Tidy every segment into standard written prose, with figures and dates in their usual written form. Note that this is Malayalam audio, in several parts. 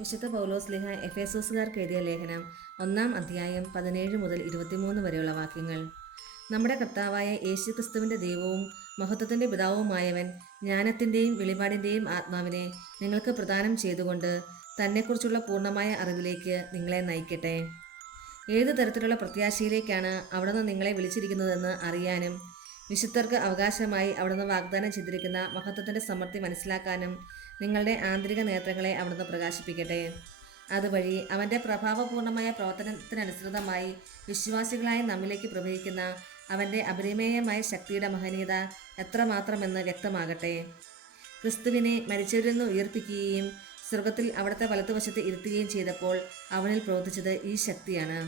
വിശുദ്ധ പൗലോസ്ലീഹ എഫേസോസുകാർക്ക് എഴുതിയ ലേഖനം 1-ാം അധ്യായം 17 മുതൽ 23 വരെയുള്ള വാക്യങ്ങൾ. നമ്മുടെ കർത്താവായ യേശുക്രിസ്തുവിൻ്റെ ദൈവവും മഹത്വത്തിൻ്റെ പിതാവുമായവൻ ജ്ഞാനത്തിൻ്റെയും വെളിപാടിൻ്റെയും ആത്മാവിനെ നിങ്ങൾക്ക് പ്രദാനം ചെയ്തുകൊണ്ട് തന്നെക്കുറിച്ചുള്ള പൂർണ്ണമായ അറിവിലേക്ക് നിങ്ങളെ നയിക്കട്ടെ. ഏതു തരത്തിലുള്ള പ്രത്യാശയിലേക്കാണ് അവിടുന്ന് നിങ്ങളെ വിളിച്ചിരിക്കുന്നതെന്ന് അറിയാനും വിശുദ്ധർക്ക് അവകാശമായി അവിടുന്ന് വാഗ്ദാനം ചെയ്തിരിക്കുന്ന മഹത്വത്തിൻ്റെ സമൃദ്ധി മനസ്സിലാക്കാനും നിങ്ങളുടെ ആന്തരിക നേത്രങ്ങളെ അവിടുന്ന് പ്രകാശിപ്പിക്കട്ടെ. അതുവഴി അവൻ്റെ പ്രഭാവപൂർണമായ പ്രവർത്തനത്തിനനുസൃതമായി വിശ്വാസികളായ നമ്മിലേക്ക് പ്രവഹിക്കുന്ന അവൻ്റെ അപരിമേയമായ ശക്തിയുടെ മഹനീയത എത്രമാത്രമെന്ന് വ്യക്തമാകട്ടെ. ക്രിസ്തുവിനെ മരിച്ചവരിൽ നിന്ന് ഉയർപ്പിക്കുകയും സ്വർഗത്തിൽ അവിടുത്തെ വലത്തുവശത്ത് ഇരുത്തുകയും ചെയ്തപ്പോൾ അവനിൽ പ്രവർത്തിച്ചത് ഈ ശക്തിയാണ്.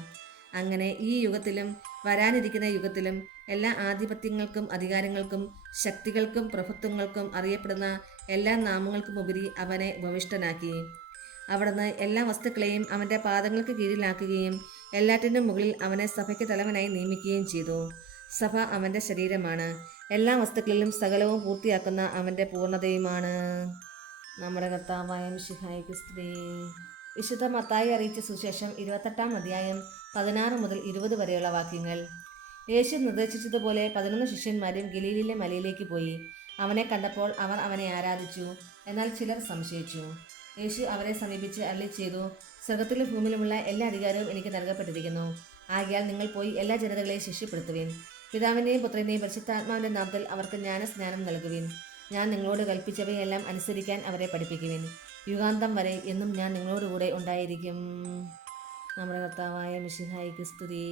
അങ്ങനെ ഈ യുഗത്തിലും വരാനിരിക്കുന്ന യുഗത്തിലും എല്ലാ ആധിപത്യങ്ങൾക്കും അധികാരങ്ങൾക്കും ശക്തികൾക്കും പ്രഭുത്വങ്ങൾക്കും അറിയപ്പെടുന്ന എല്ലാ നാമങ്ങൾക്കുമുപരി അവനെ ഉപവിഷ്ടനാക്കി. അവിടുന്ന് എല്ലാ വസ്തുക്കളെയും അവൻ്റെ പാദങ്ങൾക്ക് കീഴിലാക്കുകയും എല്ലാറ്റിനും മുകളിൽ അവനെ സഭയ്ക്ക് തലവനായി നിയമിക്കുകയും ചെയ്തു. സഭ അവൻ്റെ ശരീരമാണ്, എല്ലാ വസ്തുക്കളിലും സകലവും പൂർത്തിയാക്കുന്ന അവൻ്റെ പൂർണ്ണതയുമാണ്. നമ്മുടെ കർത്താവായ മിശിഹായ്ക്ക് സ്തുതി. വിശുദ്ധ മത്തായി അറിയിച്ച സുവിശേഷം 28-ാം അധ്യായം 16 മുതൽ 20 വരെയുള്ള വാക്യങ്ങൾ. യേശു നിർദ്ദേശിച്ചതുപോലെ 11 ശിഷ്യന്മാരും ഗലീലിയിലെ മലയിലേക്ക് പോയി. അവനെ കണ്ടപ്പോൾ അവർ അവനെ ആരാധിച്ചു. എന്നാൽ ചിലർ സംശയിച്ചു. യേശു അവരെ സമീപിച്ച് അരുളിച്ചെയ്തു, സ്വർഗ്ഗത്തിലും ഭൂമിയിലുമുള്ള എല്ലാ അധികാരവും എനിക്ക് നൽകപ്പെട്ടിരിക്കുന്നു. ആകയാൽ നിങ്ങൾ പോയി എല്ലാ ജനതകളെയും ശിഷ്യപ്പെടുത്തുവിൻ. പിതാവിൻ്റെയും പുത്രൻ്റെയും പരിശുദ്ധാത്മാവിൻ്റെ നാമത്തിൽ അവർക്ക് ജ്ഞാനസ്നാനം നൽകുവിൻ. ഞാൻ നിങ്ങളോട് കൽപ്പിച്ചവയെല്ലാം അനുസരിക്കാൻ അവരെ പഠിപ്പിക്കുവിൻ. യുഗാന്തം വരെ എന്നും ഞാൻ നിങ്ങളോടുകൂടെ ഉണ്ടായിരിക്കും. നമ്മുടെ കർത്താവായ മിശിഹായ്ക്ക് സ്തുതി.